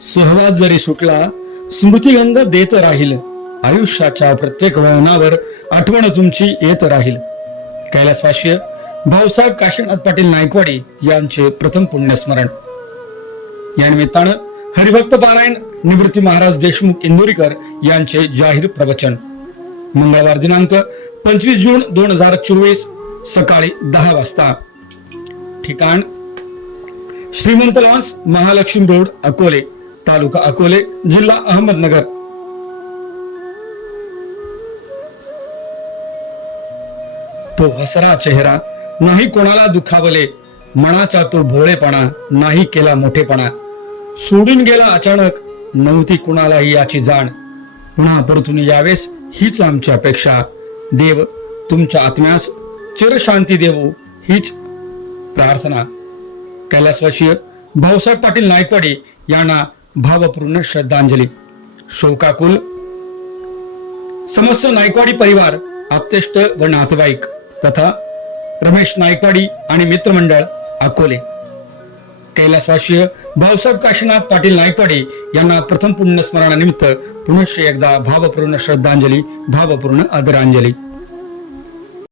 सहवास जरी सुटला स्मृतिगंध देत राहील. आयुष्याच्या प्रत्येक वळणावर आठवण तुमची येत राहील. कैलासवाशीय भाऊसाहेब काशीनाथ पाटील नायकवाडी यांचे प्रथम पुण्यस्मरण. या निमित्तानं हरिभक्त पारायण निवृत्ती महाराज देशमुख इंदोरीकर यांचे जाहीर प्रवचन. मंगळवार दिनांक पंचवीस जून दोन हजार चोवीस सकाळी दहा वाजता. ठिकाण श्रीमंत लॉन्स महालक्ष्मी रोड अकोले. तालुका अकोले जिल्हा अहमदनगर. तो हसरा चेहरा नाही कोणाला दुखावले मनाचा तो भोळेपणा नाही केला मोठेपणा. सोडून गेला अचानक नव्हती कुणालाही याची जाण. पुन्हा परतून यावेस हीच आमची अपेक्षा. देव तुमच्या आत्म्यास चिरशांती देवो हीच प्रार्थना. कैलासवासीय भाऊसाहेब पाटील नायकवाडी यांना भावपूर्ण श्रद्धांजली. शोकाकुल. समस्त नायकवाडी परिवार आप्तेष्ट व नातेवाईक तथा रमेश नायकवाडी आणि मित्रमंडळ अकोले. कैलासवासीय भाऊसाहेब काशीनाथ पाटील नायकवाडी यांना प्रथम पुण्यस्मरणानिमित्त पुनश्च एकदा भावपूर्ण श्रद्धांजली भावपूर्ण आदरांजली.